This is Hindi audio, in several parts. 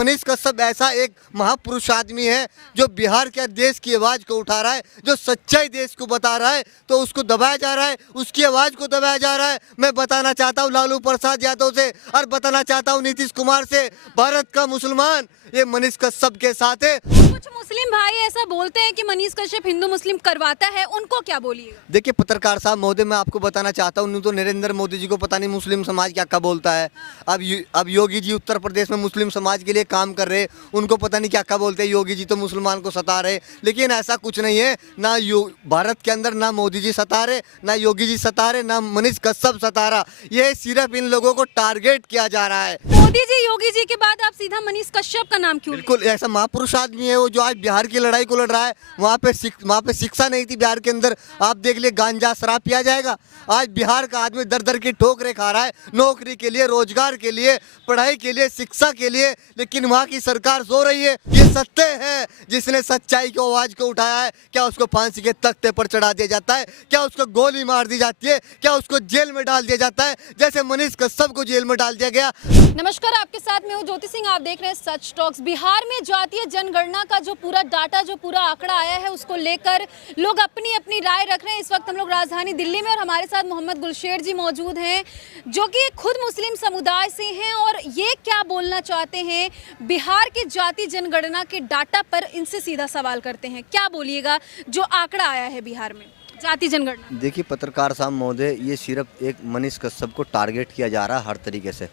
मनीष कश्यप ऐसा एक महापुरुष आदमी है जो बिहार के देश की आवाज़ को उठा रहा है, जो सच्चाई देश को बता रहा है, तो उसको दबाया जा रहा है, उसकी आवाज़ को दबाया जा रहा है। मैं बताना चाहता हूँ लालू प्रसाद यादव से और बताना चाहता हूँ नीतीश कुमार से, भारत का मुसलमान ये मनीष कश्यप के साथ है। कुछ मुस्लिम भाई ऐसा बोलते हैं कि मनीष कश्यप हिंदू मुस्लिम करवाता है, उनको क्या बोलिएगा? देखिए पत्रकार साहब महोदय, मैं आपको बताना चाहता हूँ, तो नरेंद्र मोदी जी को पता नहीं मुस्लिम समाज क्या क्या बोलता है। अब योगी जी उत्तर प्रदेश में मुस्लिम समाज के लिए काम कर रहे, उनको पता नहीं क्या क्या बोलते हैं। योगी जी तो मुसलमान को सता रहे, लेकिन ऐसा कुछ नहीं है। ना भारत के अंदर ना मोदी जी सता रहे, ना योगी जी सता रहे, ना मनीष कश्यप सता रहा। ये सिर्फ इन लोगों को टारगेट किया जा रहा है। मोदी जी योगी जी के बाद आप सीधा मनीष कश्यप का नाम क्यों? बिल्कुल ऐसा महापुरुष आदमी है वो, जो आज बिहार की लड़ाई को लड़ रहा है। वहाँ पे शिक्षा नहीं थी बिहार के अंदर। आप देख लिए गांजा शराब पिया जाएगा। आज बिहार का आदमी दर दर की ठोकरें खा रहा है, नौकरी के लिए, रोजगार के लिए, पढ़ाई के लिए, शिक्षा के लिए, लेकिन वहाँ की सरकार सो रही है। ये सत्य है, जिसने सच्चाई की आवाज को उठाया है, क्या उसको फांसी के तख्ते पर चढ़ा दिया जाता है? क्या उसको गोली मार दी जाती है? क्या उसको जेल में डाल दिया जाता है, जैसे मनीष कश्यप को जेल में डाल दिया गया? नमस्कार, आपके साथ मैं हूं ज्योति सिंह। आप देख रहे हैं सच टॉक्स। बिहार में जातीय जनगणना का जो पूरा डाटा, जो पूरा आंकड़ा आया है, उसको लेकर लोग अपनी अपनी राय रख रहे हैं। इस वक्त हम लोग राजधानी दिल्ली में और हमारे साथ मोहम्मद गुलशेर जी मौजूद हैं, जो कि खुद मुस्लिम समुदाय से हैं और ये क्या बोलना चाहते हैं बिहार के जातीय जनगणना के डाटा पर। इनसे सीधा सवाल करते हैं, क्या बोलिएगा जो आंकड़ा आया है बिहार में जाति जनगणना? देखिए पत्रकार साहब महोदय, ये सिर्फ एक मनीष कश्यप को टारगेट किया जा रहा है हर तरीके से।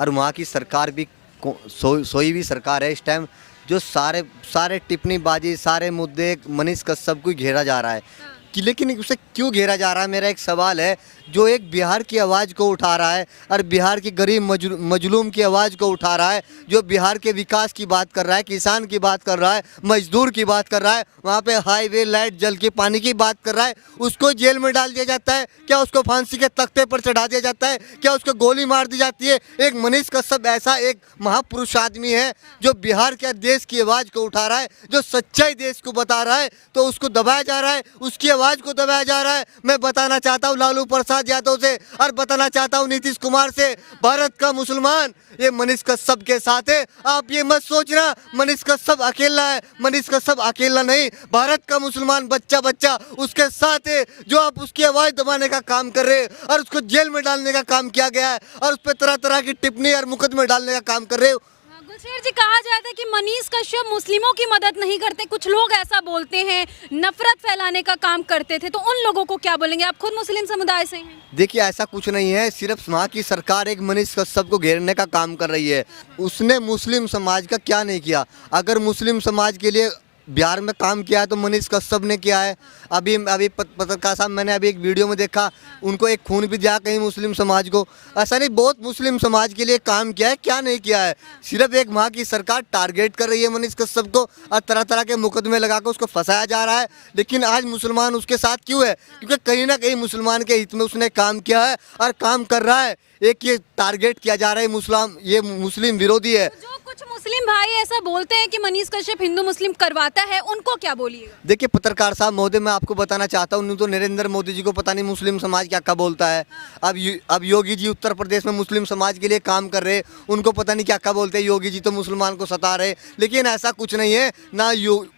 और वहाँ की सरकार भी सोई हुई सरकार है इस टाइम, जो सारे टिप्पणीबाजी, सारे मुद्दे मनीष कश्यप को घेरा जा रहा है। कि लेकिन उसे क्यों घेरा जा रहा है, मेरा एक सवाल है। जो एक बिहार की आवाज़ को उठा रहा है और बिहार की गरीब मजलूम की आवाज़ को उठा रहा है, जो बिहार के विकास की बात कर रहा है, किसान की बात कर रहा है, मजदूर की बात कर रहा है, वहाँ पे हाईवे, लाइट, जल के पानी की बात कर रहा है, उसको जेल में डाल दिया जाता है? क्या उसको फांसी के तख्ते पर चढ़ा दिया जाता है? क्या उसको गोली मार दी जाती है? एक मनीष कश्यप ऐसा एक महापुरुष आदमी है जो बिहार के देश की आवाज़ को उठा रहा है, जो सच्चाई देश को बता रहा है, तो उसको दबाया जा रहा है, उसकी आवाज़ को दबाया जा रहा है। मैं बताना चाहता हूँ लालू प्रसाद यादव से और बताना चाहता हूँ नीतीश कुमार से, भारत का मुसलमान ये मनीष कश्यप के साथ है। आप ये मत सोचना मनीष कश्यप अकेला है। मनीष कश्यप अकेला नहीं, भारत का मुसलमान बच्चा बच्चा उसके साथ है, जो आप उसकी आवाज़ दबाने का काम कर रहे हैं और उसको जेल में डालने का काम किया गया है और उस पर तरह तरह की टिप्पणी और मुकदमे डालने का काम कर रहे हो। गुलशेर जी, कहा जाता है कि मनीष कश्यप मुस्लिमों की मदद नहीं करते, कुछ लोग ऐसा बोलते हैं, नफरत फैलाने का काम करते थे, तो उन लोगों को क्या बोलेंगे? आप खुद मुस्लिम समुदाय से हैं। देखिए ऐसा कुछ नहीं है, सिर्फ वहाँ की सरकार एक मनीष कश्यप को घेरने का काम कर रही है। उसने मुस्लिम समाज का क्या नहीं किया? अगर मुस्लिम समाज के लिए बिहार में काम किया है तो मनीष कश्यप ने किया है। अभी पत्रकार साहब, मैंने अभी एक वीडियो में देखा, उनको एक खून भी दिया कहीं मुस्लिम समाज को। ऐसा नहीं, बहुत मुस्लिम समाज के लिए काम किया है, क्या नहीं किया है। सिर्फ एक वहाँ की सरकार टारगेट कर रही है मनीष कश्यप को और तरह तरह के मुकदमे लगाकर उसको फंसाया जा रहा है। लेकिन आज मुसलमान उसके साथ क्यों है? क्योंकि कहीं ना कहीं मुसलमान के हित में उसने काम किया है और काम कर रहा है। एक ये टारगेट किया जा रहा है, ये मुस्लिम विरोधी है। जो कुछ मुस्लिम भाई ऐसा बोलते हैं कि मनीष कश्यप हिंदू मुस्लिम करवाता है, उनको क्या बोलिएगा? देखिए पत्रकार साहब महोदय, मैं आपको बताना चाहता हूँ, तो नरेंद्र मोदी जी को पता नहीं मुस्लिम समाज क्या क्या बोलता है। अब योगी जी उत्तर प्रदेश में मुस्लिम समाज के लिए काम कर रहे, उनको पता नहीं क्या क्या बोलते हैं। योगी जी तो मुसलमान को सता रहे, लेकिन ऐसा कुछ नहीं है। ना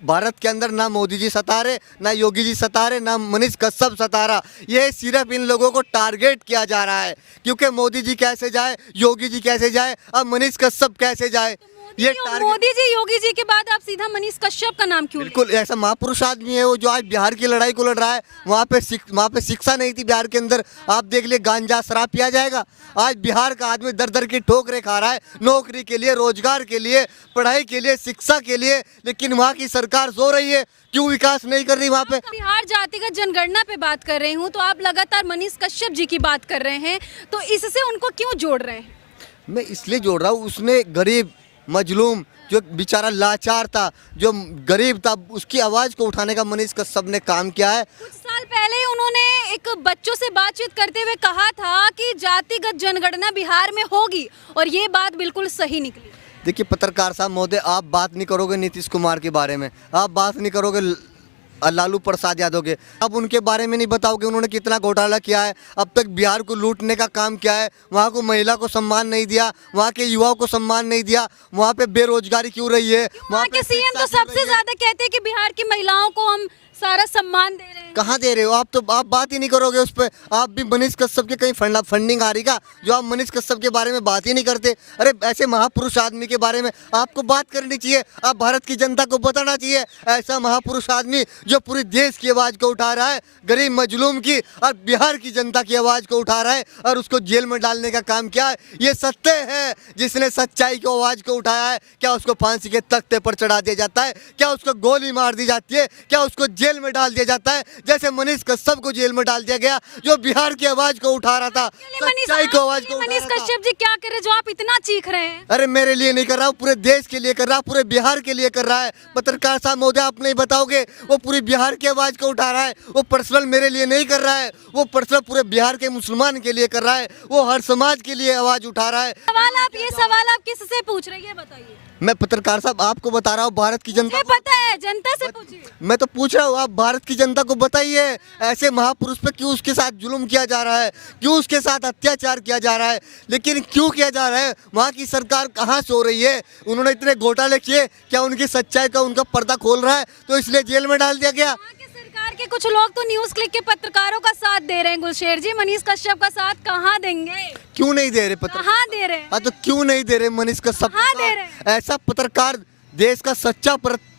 भारत के अंदर ना मोदी जी सता रहे, ना योगी जी सता रहे, ना मनीष कश्यप सता रहा। ये सिर्फ इन लोगों को टारगेट किया जा रहा है, क्योंकि मोदी जी कैसे जाए, योगी जी कैसे जाए, अब मनीष कश्यप कैसे जाए? ये मोदी जी योगी जी के बाद आप सीधा मनीष कश्यप का नाम क्यों? बिल्कुल ऐसा महापुरुष आदमी है वो, जो आज बिहार की लड़ाई को लड़ रहा है। वहाँ पे शिक्षा नहीं थी बिहार के अंदर। आप देख लिए गांजा शराब पिया जाएगा। आज बिहार का आदमी दर दर की ठोकरें खा रहा है, नौकरी के लिए, रोजगार के लिए, पढ़ाई के लिए, शिक्षा के लिए, लेकिन वहाँ की सरकार सो रही है। क्यों विकास नहीं कर रही वहाँ पे? बिहार जातिगत जनगणना पे बात कर रही हूँ, तो आप लगातार मनीष कश्यप जी की बात कर रहे हैं, तो इससे उनको क्यों जोड़ रहे हैं? मैं इसलिए जोड़ रहा हूँ, उसने गरीब मजलूम, जो बेचारा लाचार था, जो गरीब था, उसकी आवाज़ को उठाने का मनीष कश्यप ने काम किया है। कुछ साल पहले उन्होंने एक बच्चों से बातचीत करते हुए कहा था कि जातिगत जनगणना बिहार में होगी, और ये बात बिल्कुल सही निकली। देखिए पत्रकार साहब महोदय, आप बात नहीं करोगे नीतीश कुमार के बारे में, आप बात नहीं करोगे लालू प्रसाद यादव के। अब उनके बारे में नहीं बताओगे उन्होंने कितना घोटाला किया है, अब तक बिहार को लूटने का काम किया है, वहाँ को महिला को सम्मान नहीं दिया, वहाँ के युवाओं को सम्मान नहीं दिया, वहाँ पे बेरोजगारी क्यों रही है, वहाँ के सीएम तो सबसे ज्यादा कहते हैं कि बिहार की महिलाओं को हम सारा सम्मान दे रहे हैं। कहाँ दे रहे हो आप? तो आप बात ही नहीं करोगे उस पर। आप भी मनीष कश्यप के कहीं फंडिंग आ रही का, जो आप मनीष कश्यप के बारे में बात ही नहीं करते। अरे ऐसे महापुरुष आदमी के बारे में आपको बात करनी चाहिए, आप भारत की जनता को बताना चाहिए। ऐसा महापुरुष आदमी जो पूरे देश की आवाज़ को उठा रहा है, गरीब मजलूम की और बिहार की जनता की आवाज़ को उठा रहा है, और उसको जेल में डालने का काम किया है। ये सत्य है, जिसने सच्चाई की आवाज़ को उठाया है, क्या उसको फांसी के तख्ते पर चढ़ा दिया जाता है? क्या उसको गोली मार दी जाती है? क्या उसको जेल में डाल दिया जाता है? जैसे मनीष कश्यप को जेल में डाल दिया गया, जो बिहार की आवाज को उठा रहा था, सच्चाई को आवाज को उठा मनीष रहा था। कश्यप जी क्या कर रहे हैं जो आप इतना चीख रहे हैं? अरे मेरे लिए नहीं कर रहा, पूरे देश के लिए कर रहा, पूरे बिहार के लिए कर रहा है। पत्रकार साहब महोदय, आप नहीं बताओगे, वो पूरी बिहार की आवाज को उठा रहा है। वो पर्सनल मेरे लिए नहीं कर रहा है, वो पर्सनल पूरे बिहार के मुसलमान के लिए कर रहा है, वो हर समाज के लिए आवाज उठा रहा है। सवाल आप किससे पूछ रहे हैं, ये बताइए। मैं पत्रकार साहब आपको बता रहा हूँ, भारत की जनता मुझे पता है, जनता से पूछिए। मैं तो पूछ रहा हूँ, आप भारत की जनता को बताइए, ऐसे महापुरुष पे क्यों उसके साथ जुल्म किया जा रहा है, क्यों उसके साथ अत्याचार किया जा रहा है? लेकिन क्यों किया जा रहा है? वहाँ की सरकार कहाँ सो रही है? उन्होंने इतने घोटाले किए, क्या उनकी सच्चाई का उनका पर्दा खोल रहा है, तो इसलिए जेल में डाल दिया गया? सरकार के कुछ लोग तो न्यूज क्लिक के पत्रकारों का साथ दे रहे हैं गुलशेर जी, मनीष कश्यप का साथ कहाँ देंगे? क्यों नहीं दे रहे पत्रकार? कहाँ दे रहे हैं? हाँ, तो क्यों नहीं दे रहे मनीष कश्यप? कहाँ दे रहे हैं? ऐसा पत्रकार, देश का सच्चा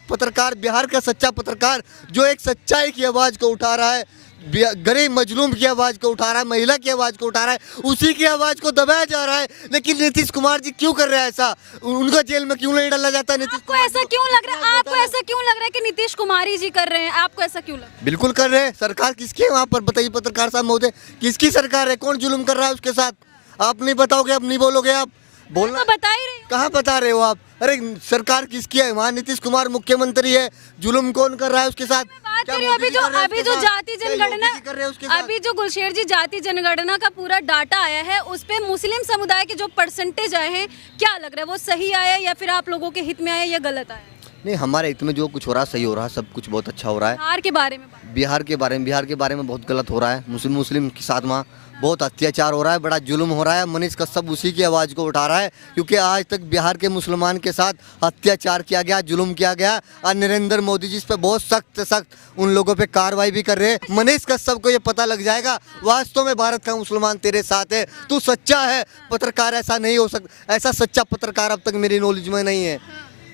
पत्रकार, बिहार का सच्चा पत्रकार, जो एक सच्चाई की आवाज को उठा रहा है, गरीब मजलूम की आवाज को उठा रहा है, महिला की आवाज को उठा रहा है, उसी की आवाज को दबाया जा रहा है। लेकिन नीतीश कुमार जी क्यों कर रहे हैं ऐसा? उनका जेल में क्यों नहीं डाला जाता? आपको ऐसा क्यों लग रहा है? आपको ऐसा क्यों लग रहा है कि नीतीश कुमार जी कर रहे हैं? आपको ऐसा क्यों लग रहा है? बिल्कुल कर रहे हैं। सरकार किसकी है वहाँ पर, बताइए पत्रकार साहब महोदय, किसकी सरकार है? कौन जुल्म कर रहा है उसके साथ? आप नहीं बताओगे, आप नहीं बोलोगे, आप बोलना तो बता ही रही हूं। कहाँ बता रहे हो आप? अरे सरकार किसकी है वहाँ? नीतीश कुमार मुख्यमंत्री है, जुल्म कौन कर रहा है उसके साथ? बात क्या कर रही हूं, मोदी जी कर रहे हैं अभी उसके जो साथ? जाति क्या योगी जनगणना, जी कर रहे हैं उसके साथ? अभी जो गुलशेर जी जाति जनगणना का पूरा डाटा आया है, उस पे मुस्लिम समुदाय के जो परसेंटेज आए हैं, क्या लग रहा है वो सही आया या फिर आप लोगों के हित में आया या गलत आया? नहीं, हमारे हित में जो कुछ हो रहा है सही हो रहा है, सब कुछ बहुत अच्छा हो रहा है। बिहार के बारे में बिहार के बारे में बहुत गलत हो रहा है। मुस्लिम के साथ वहाँ बहुत अत्याचार हो रहा है, बड़ा जुल्म हो रहा है। मनीष कश्यप उसी की आवाज़ को उठा रहा है, क्योंकि आज तक बिहार के मुसलमान के साथ अत्याचार किया गया, जुल्म किया गया, और नरेंद्र मोदी जी इस पर बहुत सख्त उन लोगों पे कार्रवाई भी कर रहे हैं। मनीष कश्यप को ये पता लग जाएगा वास्तव में भारत का मुसलमान तेरे साथ है, तू सच्चा है पत्रकार। ऐसा नहीं हो सकता, ऐसा सच्चा पत्रकार अब तक मेरी नॉलेज में नहीं है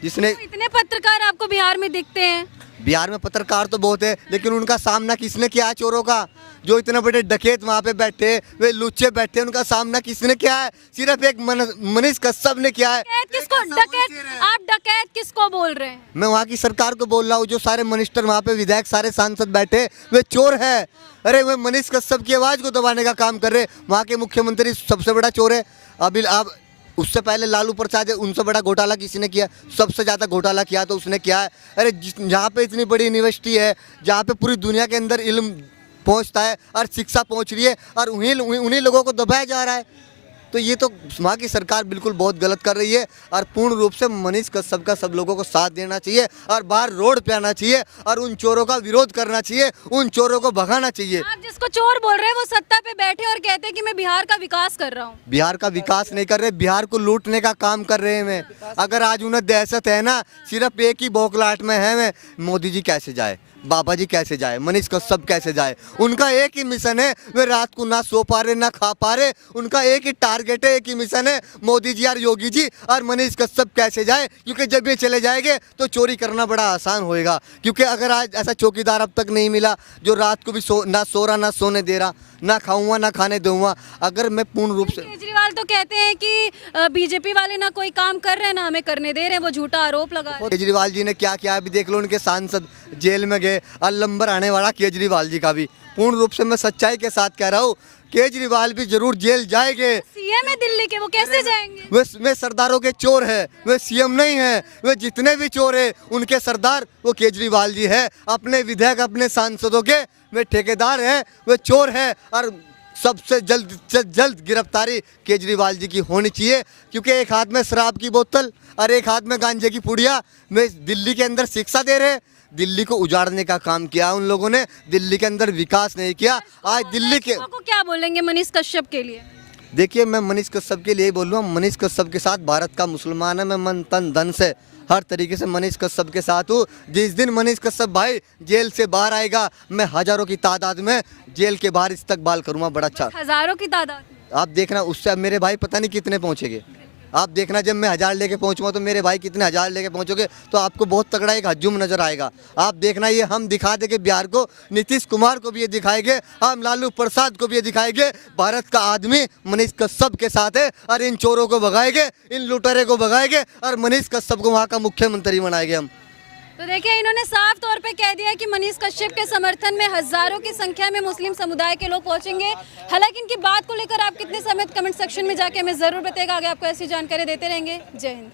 जिसने। तो इतने पत्रकार आपको बिहार में दिखते हैं? बिहार में पत्रकार तो बहुत है, लेकिन उनका सामना किसने किया है चोरों का? जो इतने बड़े डकैत वहाँ पे बैठे, वे लुच्चे बैठे, उनका सामना किसने किया है? सिर्फ एक मनीष कश्यप ने किया है। आप डकैत किसको बोल रहे हैं? मैं वहाँ की सरकार को बोल रहा हूँ, जो सारे मिनिस्टर वहाँ पे, विधायक, सारे सांसद बैठे, वे चोर है। अरे वे मनीष कश्यप की आवाज़ को दबाने का काम कर रहे। वहाँ के मुख्यमंत्री सबसे बड़ा चोर है। अभी आप उससे पहले लालू प्रसाद है, उनसे बड़ा घोटाला किसी ने किया? सबसे ज़्यादा घोटाला किया तो उसने किया है। अरे जहाँ पे इतनी बड़ी यूनिवर्सिटी है, जहाँ पे पूरी दुनिया के अंदर इल्म पहुँचता है और शिक्षा पहुँच रही है, और उन्हीं लोगों को दबाया जा रहा है। तो ये तो वहाँ की सरकार बिल्कुल बहुत गलत कर रही है, और पूर्ण रूप से मनीष कश्यप का सब लोगों को साथ देना चाहिए, और बाहर रोड पे आना चाहिए, और उन चोरों का विरोध करना चाहिए, उन चोरों को भगाना चाहिए। आप जिसको चोर बोल रहे हैं वो सत्ता पे बैठे और कहते हैं कि मैं बिहार का विकास कर रहा हूँ। बिहार का विकास नहीं कर रहे, बिहार को लूटने का काम कर रहे हैं। मैं अगर आज उन्हें दहशत है ना, सिर्फ एक ही बौखलाहट में है, मैं मोदी जी कैसे जाए, बाबा जी कैसे जाए, मनीष कश्यप कैसे जाए? उनका एक ही मिशन है, वे रात को ना सो पा रहे ना खा पा रहे, उनका एक ही टारगेट है, एक ही मिशन है, मोदी जी और योगी जी और मनीष कश्यप कैसे जाए। क्योंकि जब ये चले जाएंगे तो चोरी करना बड़ा आसान होएगा। क्योंकि अगर आज ऐसा चौकीदार अब तक नहीं मिला जो रात को भी ना सो रहा, ना सोने दे रहा, ना खाऊंगा ना खाने दूंगा। अगर मैं पूर्ण रूप से, केजरीवाल तो कहते हैं कि बीजेपी वाले ना कोई काम कर रहे हैं ना हमें करने दे रहे हैं, वो झूठा आरोप लगा रहे हैं। केजरीवाल जी ने क्या किया अभी देख लो, उनके सांसद जेल में गए, और नंबर आने वाला केजरीवाल जी का भी। पूर्ण रूप से मैं सच्चाई के साथ कह रहा हूँ, केजरीवाल भी जरूर जेल जाएंगे। सीएम है दिल्ली के, वो कैसे जाएंगे? वे सरदारों के चोर है, वे सीएम नहीं है। वे जितने भी चोर है उनके सरदार वो केजरीवाल जी है। अपने विधायक, अपने सांसदों के वे ठेकेदार हैं, वे चोर हैं, और सबसे जल्द गिरफ्तारी केजरीवाल जी की होनी चाहिए। क्योंकि एक हाथ में शराब की बोतल और एक हाथ में गांजे की पुड़िया में दिल्ली के अंदर शिक्षा दे रहे, दिल्ली को उजाड़ने का काम किया उन लोगों ने, दिल्ली के अंदर विकास नहीं किया। आज दिल्ली के लोगों को क्या बोलेंगे मनीष कश्यप के लिए? देखिए, मैं मनीष कश्यप के लिए बोल रहा हूँ, मनीष कश्यप के साथ भारत का मुसलमान है, मैं मन तन धन से हर तरीके से मनीष कश्यप के साथ हूँ। जिस दिन मनीष कश्यप भाई जेल से बाहर आएगा, मैं हजारों की तादाद में जेल के बाहर इस्तकबाल करूँगा, बड़ा अच्छा। हजारों की तादाद। आप देखना, उससे अब मेरे भाई पता नहीं कितने पहुँचेंगे। आप देखना, जब मैं 1000 लेके पहुँचूँगा तो मेरे भाई कितने 1000 लेके पहुँचोगे, तो आपको बहुत तगड़ा एक हजूम नजर आएगा। आप देखना, ये हम दिखा देंगे बिहार को, नीतीश कुमार को भी ये दिखाएंगे, हम लालू प्रसाद को भी ये दिखाएंगे, भारत का आदमी मनीष कश्यप के साथ है और इन चोरों को भगाएंगे, इन लुटेरे को भगाएंगे और मनीष कश्यप को वहाँ का मुख्यमंत्री बनाएंगे हम। तो देखिए, इन्होंने साफ तौर पे कह दिया कि मनीष कश्यप के समर्थन में हजारों की संख्या में मुस्लिम समुदाय के लोग पहुंचेंगे। हालांकि इनकी बात को लेकर आप कितने सहमत, कमेंट सेक्शन में जाके हमें जरूर बताइएगा। आगे आपको ऐसी जानकारी देते रहेंगे। जय हिंद।